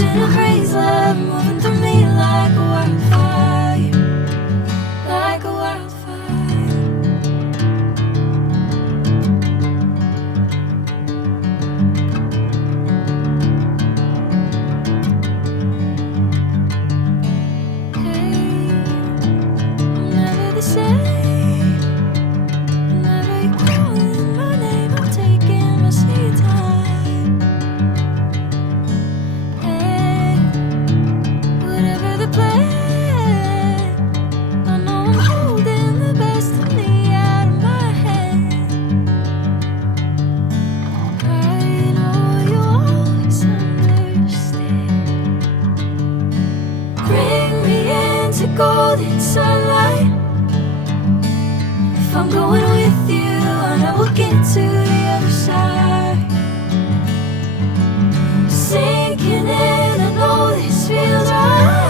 ocean of praise, love moving through me like a wildfire, like a wildfire. Hey, I'm never the same. Whenever you're calling my name, I'm taking my sweet time. Hey, whatever the plan, I know I'm holding the best of me out of my hand. I know you'll always understand. Bring me into golden sunlight. If I'm going with you, I know we'll get to the other side. Sinking in, I know this feels right.